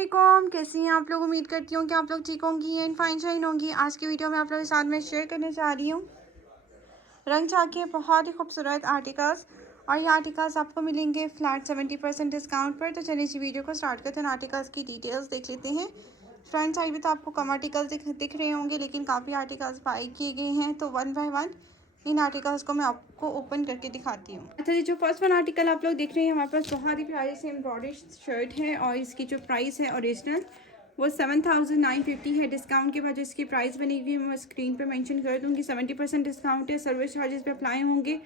अस्सलाम, कैसी हैं आप लोग। उम्मीद करती हूँ कि आप लोग ठीक होंगी एंड फाइन शाइन होंगी। आज की वीडियो में आप लोगों के साथ में शेयर करने जा रही हूँ रंग झाके बहुत ही खूबसूरत आर्टिकल्स, और ये आर्टिकल्स आपको मिलेंगे फ्लैट 70% डिस्काउंट पर। तो चलिए इसी वीडियो को स्टार्ट करते हैं। आर्टिकल्स की डिटेल्स देख लेते हैं। फ्रंट साइड में तो आपको कम आर्टिकल्स दिख रहे होंगे, लेकिन काफ़ी आर्टिकल्स बाई किए गए हैं, तो one by one in articles को मैं आपको ओपन करके दिखाती हूँ। अच्छा जी, जो फर्स्ट वन आर्टिकल आप लोग देख रहे हैं, हमारे पास बहुत ही प्यारी से एम्ब्रॉयडरी शर्ट है, और इसकी जो प्राइस है ओरिजिनल वो 7950 है। डिस्काउंट के बाद जो इसकी प्राइस बनी हुई है मैं स्क्रीन पे मेंशन कर दूँगी। 70% डिस्काउंट है, सर्विस चार्जेस पे अप्लाई होंगे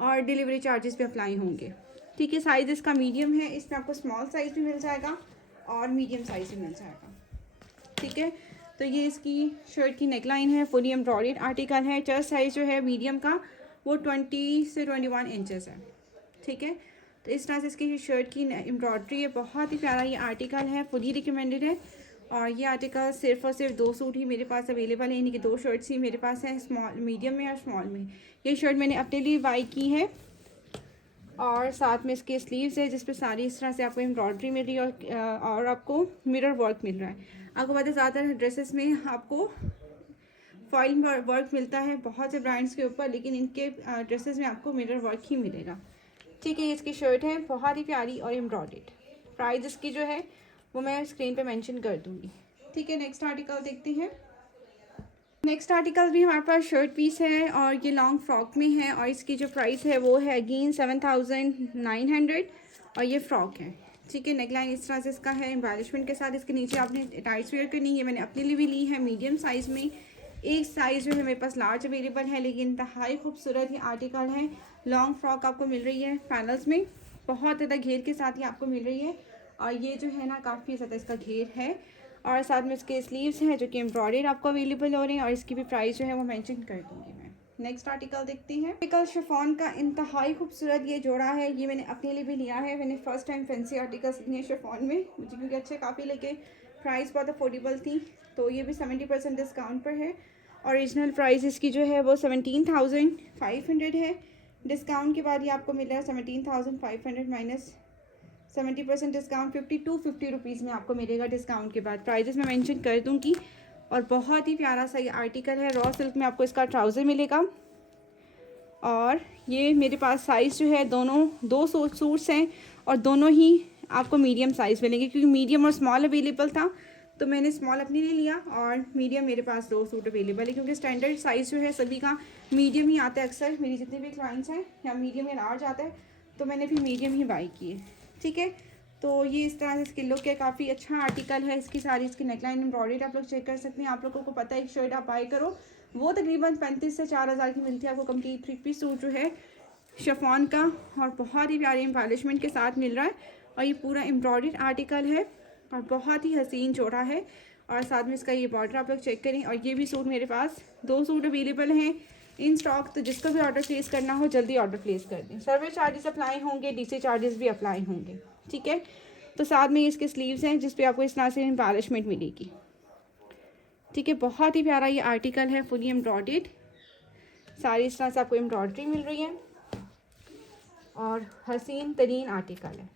और डिलीवरी चार्जेस पे अप्लाई होंगे। ठीक है, साइज़ इसका मीडियम है, इसमें आपको स्मॉल साइज़ भी मिल जाएगा और मीडियम साइज़ भी मिल जाएगा। ठीक है, तो ये इसकी शर्ट की नेकलाइन है, फुली एम्ब्रॉयडर्ड आर्टिकल है। चेस्ट साइज़ जो है मीडियम का वो 20 से 21 इंचेस है। ठीक है, तो इस तरह से इसकी शर्ट की एम्ब्रॉयडरी है। बहुत ही प्यारा ये आर्टिकल है, फुली रिकमेंडेड है। और ये आर्टिकल सिर्फ और सिर्फ 2 सूट ही मेरे पास अवेलेबल है, यानी कि 2 शर्ट्स ही मेरे पास हैं, स्मॉल मीडियम में और स्मॉल में। ये शर्ट मैंने अपने लिए बाई की है, और साथ में इसके स्लीव्स है जिस पे सारी इस तरह से आपको एम्ब्रॉयडरी मिल रही है, और आपको मिरर वर्क मिल रहा है। आपको पता है ज़्यादातर ड्रेसेस में आपको फॉइल वर्क मिलता है बहुत से ब्रांड्स के ऊपर, लेकिन इनके ड्रेसेस में आपको मिरर वर्क ही मिलेगा। ठीक है, ये इसकी शर्ट है, बहुत ही प्यारी और एम्ब्रॉयडर्ड। प्राइस इसकी जो है वो मैं स्क्रीन पे मेंशन कर दूँगी। ठीक है, नेक्स्ट आर्टिकल देखते हैं। नेक्स्ट आर्टिकल भी हमारे पास शर्ट पीस है, और ये लॉन्ग फ्रॉक में है, और इसकी जो प्राइस है वो है अगेन 7900, और ये फ्रॉक है। ठीक है, नेकलाइन इस तरह से इसका है एम्बेलिशमेंट के साथ। इसके नीचे आपने टाइट्स वेयर करनी है, मैंने अपने लिए भी ली है मीडियम साइज़ में। एक साइज़ जो है मेरे पास लार्ज अवेलेबल है, लेकिन इंतहाई खूबसूरत ये आर्टिकल है। लॉन्ग फ्रॉक आपको मिल रही है पैनल्स में, बहुत ज़्यादा घेर के साथ ही आपको मिल रही है, और ये जो है ना काफ़ी ज़्यादा इसका घेर है, और साथ में इसके स्लीव्स हैं जो कि एम्ब्रॉयडर्ड आपको अवेलेबल हो रहे हैं, और इसकी भी प्राइस जो है वो मेंशन कर दूँगी मैं। नेक्स्ट आर्टिकल देखते हैं। आर्टिकल शिफॉन का इंतहाई खूबसूरत ये जोड़ा है, ये मैंने अपने लिए भी लिया है। मैंने फर्स्ट टाइम फैंसी आर्टिकल्स लिए शिफॉन में, मुझे क्योंकि अच्छे काफ़ी लगे, प्राइस बहुत अफोर्डेबल थी। तो ये भी 70% डिस्काउंट पर है। ओरिजिनल प्राइस इसकी जो है वो 17,500 है। डिस्काउंट के बाद ये आपको मिल रहा है 17,500 माइनस 70% डिस्काउंट 5250 रुपीज़ में आपको मिलेगा डिस्काउंट के बाद। प्राइजेस मैं मेंशन कर दूँगी। और बहुत ही प्यारा सा ये आर्टिकल है, रॉ सिल्क में आपको इसका ट्राउज़र मिलेगा, और ये मेरे पास साइज़ जो है दोनों 2 सूट्स हैं, और दोनों ही आपको मीडियम साइज़ मिलेंगे, क्योंकि मीडियम और स्मॉल अवेलेबल था तो मैंने स्मॉल अपने लिए लिया, और मीडियम मेरे पास 2 सूट अवेलेबल है, क्योंकि स्टैंडर्ड साइज़ जो है सभी का मीडियम ही आता है। अक्सर मेरी जितने भी क्लाइंट्स हैं या मीडियम या लार्ज आता है, तो मैंने भी मीडियम ही बाई की है। ठीक है, तो ये इस तरह से इसकी लुक है, काफ़ी अच्छा आर्टिकल है। इसकी सारी इसकी नेकलाइन एम्ब्रॉयडर्ड आप लोग चेक कर सकते हैं। आप लोगों को पता है एक शर्ट आप बाई करो वो तकरीबन 35 से 4000 की मिलती है आपको कंप्लीट 3 पीस सूट जो है शिफॉन का, और बहुत ही प्यारी एम्बेलिशमेंट के साथ मिल रहा है, और ये पूरा एम्ब्रॉयडर्ड आर्टिकल है, और बहुत ही हसीन जोड़ा है। और साथ में इसका ये बॉर्डर आप लोग चेक करें। और ये भी सूट मेरे पास 2 सूट अवेलेबल हैं इन स्टॉक, तो जिसको भी ऑर्डर प्लेस करना हो जल्दी ऑर्डर प्लेस कर दें। सर्विस चार्जेस अप्लाई होंगे, डीसी चार्जेस भी अप्लाई होंगे। ठीक है, तो साथ में इसके स्लीव्स हैं जिस पे आपको इस तरह से एम्बेलिशमेंट मिलेगी। ठीक है, बहुत ही प्यारा ये आर्टिकल है, फुली एम्ब्रॉयडर्ड, सारी इस तरह से आपको एम्ब्रॉयडरी मिल रही है, और हसीन तरीन आर्टिकल है।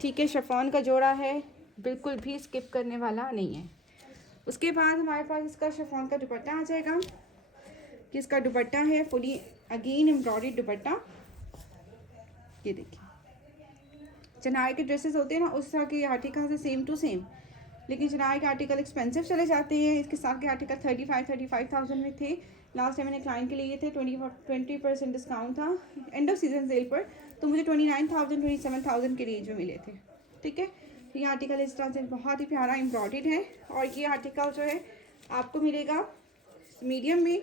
ठीक है, शिफॉन का जोड़ा है, बिल्कुल भी स्किप करने वाला नहीं है। उसके बाद हमारे पास इसका शिफॉन का दुपट्टा आ जाएगा, कि इसका दुपट्टा है फुली अगेन एम्ब्रॉयडर्ड दुपट्टा। ये देखिए, चनाई के ड्रेसेस होते हैं ना उस तरह के आर्टिकल है, सेम टू सेम, लेकिन चनाई के आर्टिकल एक्सपेंसिव चले जाते हैं। इसके साथ के आर्टिकल 35,000 में थे। लास्ट टाइम मैंने क्लाइंट के लिए थे, 20% डिस्काउंट था एंड ऑफ सीजन सेल पर, तो मुझे 29,000 27,000 के रेंज में मिले थे। ठीक है, तो ये आर्टिकल इस तरह से बहुत ही प्यारा एम्ब्रॉयडर्ड है, और ये आर्टिकल जो है आपको मिलेगा मीडियम में,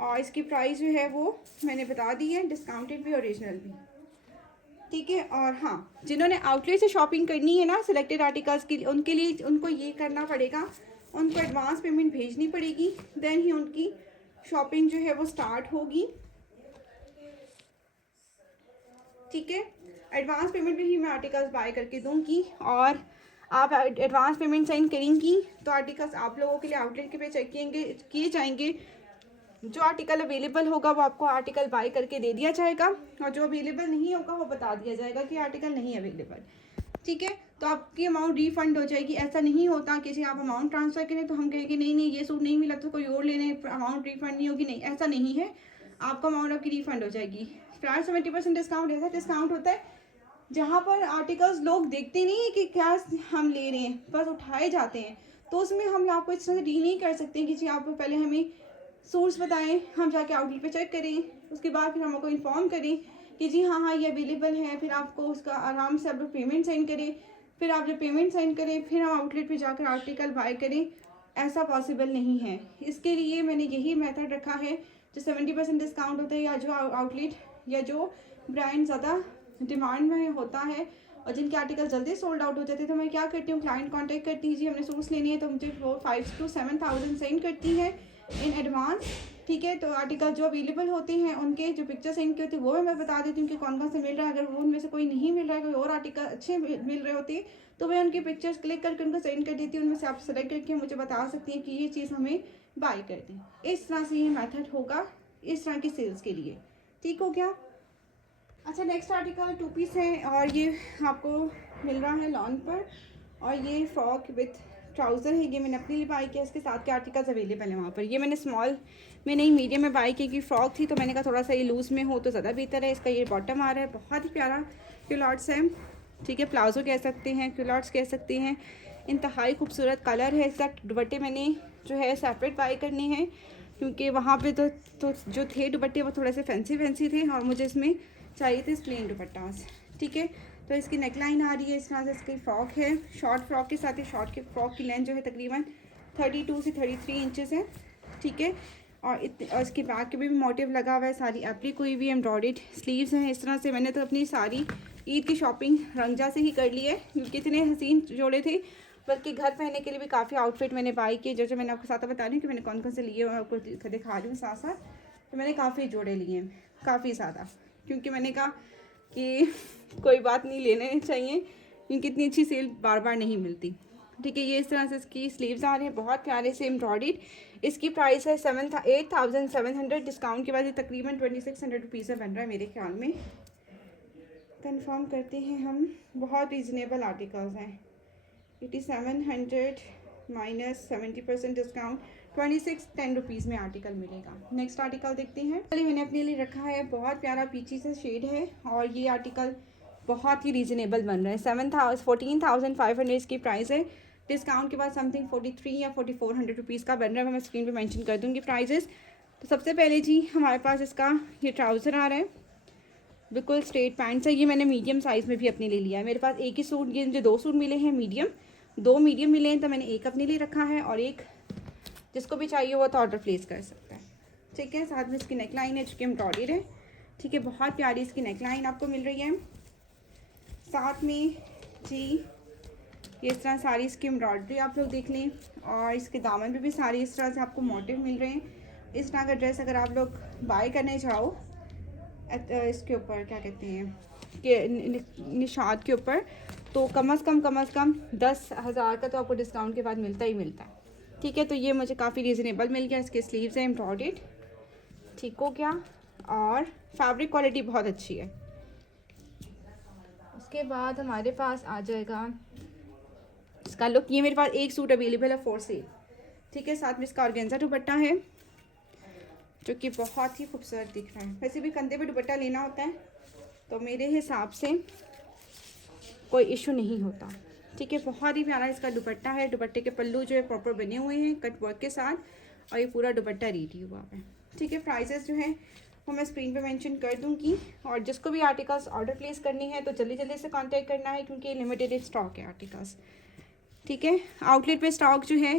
और इसकी प्राइस जो है वो मैंने बता दी है, डिस्काउंटेड भी ओरिजिनल भी। ठीक है, और हाँ, जिन्होंने आउटलेट से शॉपिंग करनी है ना सिलेक्टेड आर्टिकल्स की, उनके लिए उनको ये करना पड़ेगा, उनको एडवांस पेमेंट भेजनी पड़ेगी, देन ही उनकी शॉपिंग जो है वो स्टार्ट होगी। ठीक है, एडवांस पेमेंट भी ही मैं आर्टिकल्स बाय करके दूंगी, और आप एडवांस पेमेंट सेंड करेंगी तो आर्टिकल्स आप लोगों के लिए आउटलेट के पे चेक किए जाएंगे। जो आर्टिकल अवेलेबल होगा वो आपको आर्टिकल बाय करके दे दिया जाएगा, और जो अवेलेबल नहीं होगा वो बता दिया जाएगा कि आर्टिकल नहीं अवेलेबल। ठीक है, तो तो आपकी अमाउंट रिफ़ंड हो जाएगी। ऐसा नहीं होता कि जी आप अमाउंट ट्रांसफ़र करें तो हम कहेंगे नहीं नहीं ये सूट नहीं मिला तो कोई और ले लें, अमाउंट रिफ़ंड नहीं होगी, नहीं ऐसा नहीं है। आपका अमाउंट आपकी रिफ़ंड हो जाएगी। फ्लैट 70% डिस्काउंट ऐसा डिस्काउंट होता है जहाँ पर आर्टिकल्स लोग देखते नहीं है कि क्या हम ले रहे हैं, बस उठाए जाते हैं। तो उसमें हम आपको इस तरह से डील नहीं कर सकते कि जी आप पहले हमें सोर्स बताएं, हम जाके आउटलेट पे चेक करें, उसके बाद फिर हम आपको इन्फॉर्म करें कि जी हाँ हाँ ये अवेलेबल है, फिर आपको उसका आराम से आप लोग पेमेंट सेंड करें, फिर आप जब पेमेंट सेंड करें फिर हम आउटलेट पे जाकर आर्टिकल बाय करें। ऐसा पॉसिबल नहीं है। इसके लिए मैंने यही मेथड रखा है, जो 70% डिस्काउंट होता है या जो आउटलेट या जो ब्रांड ज़्यादा डिमांड में होता है और जिनके आर्टिकल जल्दी सोल्ड आउट हो जाते हैं, तो मैं क्या करती हूँ, क्लाइंट कांटेक्ट करती है, जी हमने सोर्स लेनी है, तो मुझे वो 5 to 7,000 सेंड करती है इन एडवांस। ठीक है, तो आर्टिकल जो अवेलेबल होते हैं उनके जो पिक्चर सेंड करती हूँ वो मैं बता देती हूँ कि कौन कौन से मिल रहा है। अगर वो उनमें से कोई नहीं मिल रहा है, कोई और आर्टिकल अच्छे मिल रहे होते हैं, तो मैं उनके पिक्चर्स क्लिक करके उनको सेंड कर देती हूँ। उनमें से आप सेलेक्ट करके मुझे बता सकती हैं कि ये चीज़ हमें बाय कर दें। इस तरह से ये मेथड होगा इस तरह की सेल्स के लिए। ठीक हो गया। अच्छा, नेक्स्ट आर्टिकल 2 पीस है और ये आपको मिल रहा है लॉन पर, और ये फ्रॉक विथ ट्राउज़र है। ये मैंने अपने लिए बाई किया, इसके साथ के आर्टिकल्स अवेलेबल हैं वहाँ पर। ये मैंने स्मॉल में नहीं मीडियम में बाई की, क्योंकि फ्रॉक थी तो मैंने कहा थोड़ा सा ये लूज़ में हो तो ज़्यादा बेहतर है। इसका ये बॉटम आ रहा है, बहुत ही प्यारा क्यूलॉट्स है। ठीक है, प्लाजो कह सकते हैं, क्यूलॉट्स कह सकते हैं। इंतहाई खूबसूरत कलर है। इसका दुपट्टे मैंने जो है सेपरेट बाई करने हैं, क्योंकि वहाँ पे तो जो थे दुपट्टे वो थोड़े से फैंसी थे और मुझे इसमें चाहिए थे प्लेन दुपट्टास। ठीक है, तो इसकी नेकलाइन आ रही है इस तरह से। इसकी फ्रॉक है, शॉर्ट फ्रॉक के साथ ही शॉर्ट के फ्रॉक की लेंथ जो है तकरीबन 32 से 33 इंचेस है। ठीक है, और इसके बैक के भी मोटिव लगा हुआ है, सारी एप्लिक हुई हुई एम्ब्रॉयड स्लीव्स हैं इस तरह से। मैंने तो अपनी सारी ईद की शॉपिंग रंगजा से ही कर ली है, क्योंकि इतने हसीन जोड़े थे, बल्कि घर पहनने के लिए भी काफ़ी आउटफिट मैंने बाई किए। जो मैंने आपको साथ बता रही हूँ कि मैंने कौन कौन से लिए और आपको दिखा रही हूँ साथ साथ। तो मैंने काफ़ी जोड़े लिए हैं, काफ़ी ज़्यादा, क्योंकि मैंने कहा कि कोई बात नहीं, लेने चाहिए, क्योंकि इतनी अच्छी सेल बार बार नहीं मिलती। ठीक है, ये इस तरह से इसकी स्लीव्स आ रही हैं, बहुत प्यारे से एम्ब्रॉयड। इसकी प्राइस है 8,700। डिस्काउंट के बाद ये तकरीबन 2,600 रुपीज़ में बन रहा है मेरे ख्याल में। कंफर्म करते हैं हम, बहुत रीज़नेबल आर्टिकल्स हैं। 8700 माइनस 70% डिस्काउंट 2610 रुपीज़ में आर्टिकल मिलेगा। नेक्स्ट आर्टिकल देखते हैं। चलिए, मैंने अपने लिए रखा है, बहुत प्यारा पीची सा शेड है और ये आर्टिकल बहुत ही रीज़नेबल बन रहा है। 14,500 इसकी प्राइस है। डिस्काउंट के बाद समथिंग 43 या 4400 रुपीज़ का बन रहा है। मैं स्क्रीन पे मेंशन कर दूँगी प्राइजेस। तो सबसे पहले जी हमारे पास इसका ये ट्राउज़र आ रहा है, बिल्कुल स्ट्रेट पैंट्स है। ये मैंने मीडियम साइज़ में भी अपने लिए लिया है। मेरे पास एक ही सूट, ये मुझे 2 सूट मिले हैं मीडियम, 2 मीडियम मिले हैं, तो मैंने एक अपने लिए रखा है और एक जिसको भी चाहिए वो तो ऑर्डर प्लेस कर सकता है। ठीक है, साथ में इसकी नेकलाइन है जो कि एम्ब्रॉयडर्ड है। ठीक है, बहुत प्यारी इसकी नेकलाइन आपको मिल रही है। साथ में जी ये इस तरह सारी इसकी एम्ब्रॉयडरी आप लोग देख लें, और इसके दामन पे भी सारी इस तरह से आपको मोटिव मिल रहे हैं। इस तरह का ड्रेस अगर आप लोग बाय करने जाओ इसके ऊपर क्या कहते हैं कि निशाद के ऊपर, तो कम से कम 10,000 का तो आपको डिस्काउंट के बाद मिलता ही मिलता है। ठीक है, तो ये मुझे काफ़ी रीज़नेबल मिल गया। इसके स्लीव्स हैं एम्ब्रॉयडर्ड। ठीक हो गया, और फैब्रिक क्वालिटी बहुत अच्छी है। उसके बाद हमारे पास आ जाएगा इसका लुक। ये मेरे पास एक सूट अवेलेबल है फॉर सेल। ठीक है, साथ में इसका ऑर्गेन्जा दुपट्टा है जो कि बहुत ही खूबसूरत दिख रहा है। वैसे भी कंधे पे दुपट्टा लेना होता है तो मेरे हिसाब से कोई इशू नहीं होता। ठीक है, बहुत ही प्यारा इसका दुपट्टा है। दुपट्टे के पल्लू जो है प्रॉपर बने हुए हैं कट वर्क के साथ, और ये पूरा दुपट्टा रेडी हुआ है। ठीक है, प्राइसेस जो है वो मैं स्क्रीन पे मेंशन कर दूंगी, और जिसको भी आर्टिकल्स ऑर्डर प्लेस करनी है तो जल्दी जल्दी से कांटेक्ट करना है, क्योंकि लिमिटेड स्टॉक है आर्टिकल्स। ठीक है, आउटलेट पे स्टॉक जो है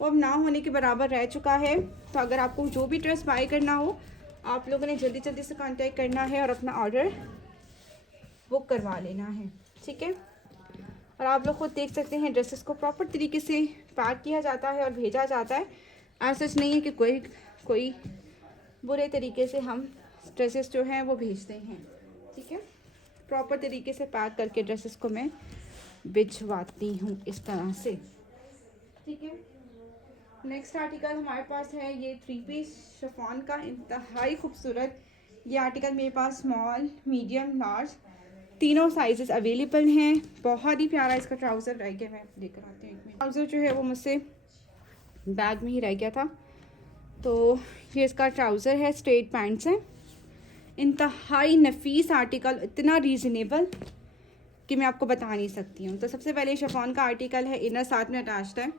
वो अब ना होने के बराबर रह चुका है। तो अगर आपको जो भी ड्रेस बाय करना हो, आप लोगों ने जल्दी जल्दी से कांटेक्ट करना है और अपना ऑर्डर बुक करवा लेना है। ठीक है, और आप लोग खुद देख सकते हैं ड्रेसेस को प्रॉपर तरीके से पैक किया जाता है और भेजा जाता है। ऐसा सच नहीं है कि कोई बुरे तरीके से हम ड्रेसेस जो हैं वो भेजते हैं। ठीक है, प्रॉपर तरीके से पैक करके ड्रेसेस को मैं भिजवाती हूँ इस तरह से। ठीक है, नेक्स्ट आर्टिकल हमारे पास है ये 3 पीस शिफॉन का, इंतहाई खूबसूरत। ये आर्टिकल मेरे पास स्मॉल, मीडियम, लार्ज तीनों साइजेस अवेलेबल हैं। बहुत ही प्यारा इसका ट्राउज़र रह गया, मैं लेकर आती हूँ। ट्राउज़र जो है वो मुझसे बैग में ही रह गया था। तो ये इसका ट्राउज़र है, स्ट्रेट पैंट्स हैं, इंतहाई नफीस आर्टिकल, इतना रीज़नेबल कि मैं आपको बता नहीं सकती हूँ। तो सबसे पहले शिफॉन का आर्टिकल है, इनर साथ में अटैच्ड है।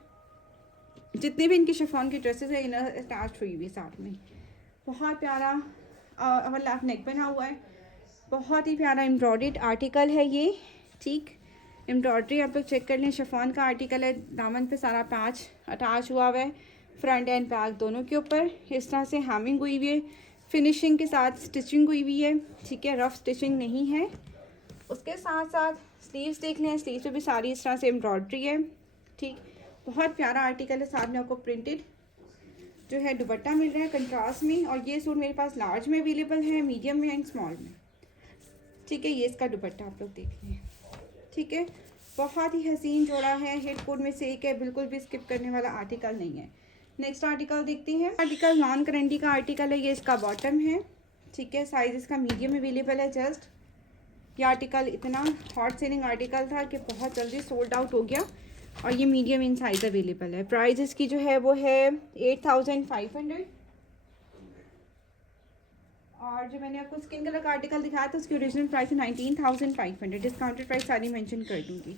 जितने भी इनके शिफॉन की ड्रेसेस है इनर अटैच हुई हुई साथ में। बहुत प्यारा ओवरलैप नेक बना हुआ है, बहुत ही प्यारा एम्ब्रॉयडर्ड आर्टिकल है ये। ठीक, एम्ब्रॉयडरी आप लोग चेक कर लें। शिफॉन का आर्टिकल है, दामन पे सारा पैच अटैच हुआ है, फ्रंट एंड बैक दोनों के ऊपर इस तरह से हैमिंग हुई हुई है, फिनिशिंग के साथ स्टिचिंग हुई हुई है। ठीक है, रफ स्टिचिंग नहीं है। उसके साथ साथ स्लीव्स देख लें, स्लीव्स पे भी सारी इस तरह से एम्ब्रॉयडरी है। ठीक, बहुत प्यारा आर्टिकल है। साथ में आपको प्रिंटेड जो है दुपट्टा मिल रहा है कंट्रास्ट में। और ये सूट मेरे पास लार्ज में अवेलेबल है, मीडियम में एंड स्मॉल में। ठीक है, ये इसका दुपट्टा आप लोग देख लें। ठीक है, बहुत ही हसीन जोड़ा है, हिट कोड में से एक है, बिल्कुल भी स्किप करने वाला आर्टिकल नहीं है। नेक्स्ट आर्टिकल देखते हैं। आर्टिकल नॉन करंडी का आर्टिकल है, ये इसका बॉटम है। ठीक है, साइज इसका मीडियम अवेलेबल है। जस्ट ये आर्टिकल इतना हॉट सेलिंग आर्टिकल था कि बहुत जल्दी सोल्ड आउट हो गया, और ये मीडियम इन साइज अवेलेबल है। प्राइस इसकी जो है वो है 8500। और जो मैंने आपको स्किन कलर का आर्टिकल दिखाया था उसकी ओरिजिनल प्राइस है 19500। डिस्काउंटेड प्राइस सारी मेंशन कर दूँगी।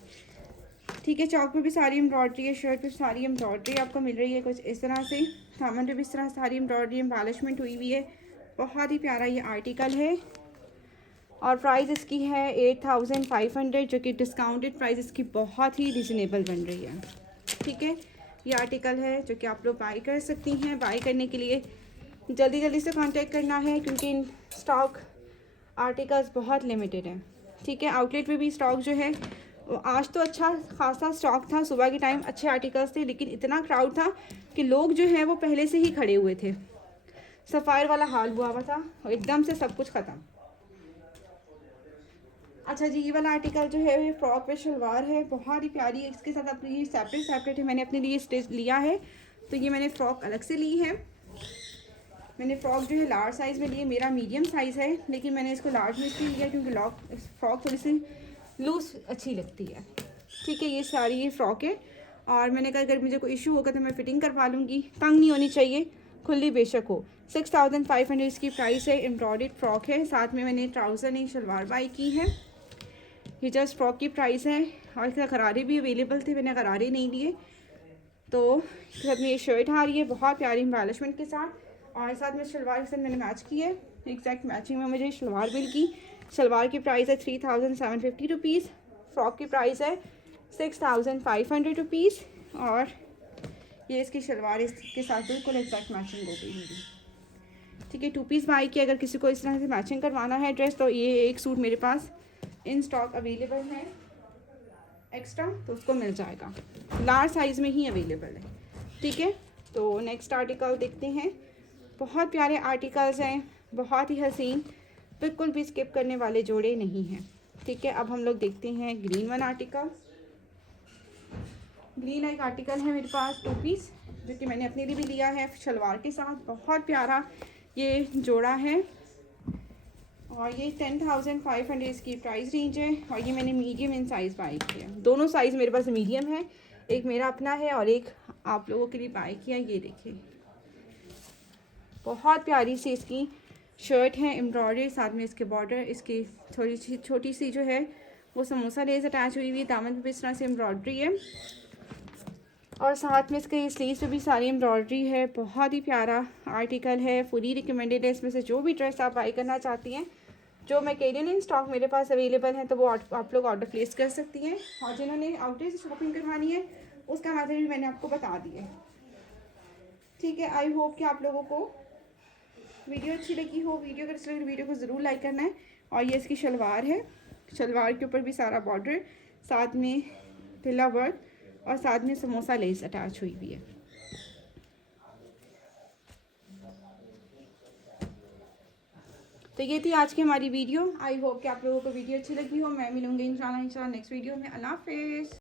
ठीक है, चौक पे भी सारी एम्ब्रॉयडरी है, शर्ट पे सारी एम्ब्रॉयडरी आपको मिल रही है कुछ इस तरह से। दामन पे भी इस तरह सारी एम्ब्रॉयडरी एम्बेलिशमेंट हुई हुई है। बहुत ही प्यारा ये आर्टिकल है, और प्राइस इसकी है 8500, जो कि डिस्काउंटेड प्राइस इसकी बहुत ही रिजनेबल बन रही है। ठीक है, ये आर्टिकल है जो कि आप लोग बाई कर सकती हैं। बाई करने के लिए जल्दी जल्दी से कांटेक्ट करना है, क्योंकि इन स्टॉक आर्टिकल्स बहुत लिमिटेड है। ठीक है, आउटलेट पे भी स्टॉक जो है आज तो अच्छा खासा स्टॉक था, सुबह के टाइम अच्छे आर्टिकल्स थे, लेकिन इतना क्राउड था कि लोग जो है वो पहले से ही खड़े हुए थे। सफ़ायर वाला हाल हुआ हुआ था, और एकदम से सब कुछ ख़त्म। अच्छा जी, ये वाला आर्टिकल जो है ये फ्रॉक पे शलवार है, बहुत ही प्यारी है। इसके साथ अपनी ये सेपरेट है, मैंने अपने लिए स्टिच लिया है, तो ये मैंने फ़्रॉक अलग से ली है। मैंने फ़्रॉक जो है लार्ज साइज़ में ली है, मेरा मीडियम साइज़ है, लेकिन मैंने इसको लार्ज में इसलिए लिया क्योंकि फ्रॉक थोड़ी सी लूज़ अच्छी लगती है। ठीक है, ये सारी ये फ़्रॉक है, और मैंने कहा अगर मुझे कोई इशू होगा तो मैं फ़िटिंग करवा लूँगी, तंग नहीं होनी चाहिए, खुली बेशक हो। 6500 इसकी प्राइस है। एम्ब्रॉयडर्ड फ्रॉक है, साथ में मैंने ट्राउज़र नहीं शलवार बाई की है। ये जस्ट फ्रॉक की प्राइस है, और इसका गरारे भी अवेलेबल थे, मैंने गरारे नहीं लिए। तो इसके साथ में ये शर्ट आ रही है बहुत प्यारी एम्बेलिशमेंट के साथ, और साथ में शलवार के साथ मैंने मैच की है, एग्जैक्ट मैचिंग में मुझे शलवार मिल की। शलवार की प्राइस है 3750 रुपीज़, फ्रॉक की प्राइस है 6500 रुपीज़, और ये इसकी शलवार इसके साथ बिल्कुल एग्जैक्ट मैचिंग हो गई मेरी। ठीक है, 2 पीस बाई की, अगर किसी को इस तरह से मैचिंग करवाना है ड्रेस, तो ये एक सूट मेरे पास इन स्टॉक अवेलेबल है एक्स्ट्रा, तो उसको मिल जाएगा, लार्ज साइज़ में ही अवेलेबल है। ठीक है, तो नेक्स्ट आर्टिकल देखते हैं। बहुत प्यारे आर्टिकल्स हैं, बहुत ही हसीन, बिल्कुल भी स्किप करने वाले जोड़े नहीं हैं। ठीक है, अब हम लोग देखते हैं ग्रीन वन आर्टिकल। ग्रीन एक आर्टिकल है मेरे पास 2 पीस, जो कि मैंने अपने लिए भी लिया है शलवार के साथ। बहुत प्यारा ये जोड़ा है, और ये 10500 इसकी प्राइस रेंज है, और ये मैंने मीडियम इन साइज़ बाई किया। दोनों साइज़ मेरे पास मीडियम है, एक मेरा अपना है और एक आप लोगों के लिए बाई किया। ये देखिए, बहुत प्यारी सी इसकी शर्ट है, एम्ब्रॉयडरी, साथ में इसके बॉर्डर, इसकी छोटी सी जो है वो समोसा लेस अटैच हुई हुई है, दामन पे इस तरह से एम्ब्रॉयडरी है, और साथ में इसके स्लीव्स पे भी सारी एम्ब्रॉयडरी है। बहुत ही प्यारा आर्टिकल है, फुली रिकमेंडेड है। इसमें से जो भी ड्रेस आप बाई करना चाहती हैं, जो मैकेनियन इन स्टॉक मेरे पास अवेलेबल है, तो वो आप लोग ऑर्डर प्लेस कर सकती हैं। और जिन्होंने आउटलेट से शॉपिंग करवानी है उसका मेथड भी मैंने आपको बता दिया। ठीक है, आई होप कि आप लोगों को वीडियो अच्छी लगी हो। वीडियो अगर अच्छी लगी वीडियो को ज़रूर लाइक करना है। और ये इसकी शलवार है, शलवार के ऊपर भी सारा बॉर्डर, साथ में तिल्ला वर्क, और साथ में समोसा लेस अटैच हुई हुई है। तो ये थी आज की हमारी वीडियो। आई होप कि आप लोगों को वीडियो अच्छी लगी हो। मैं मिलूंगी इंशाल्लाह नेक्स्ट वीडियो में। अल्लाह हाफिज़।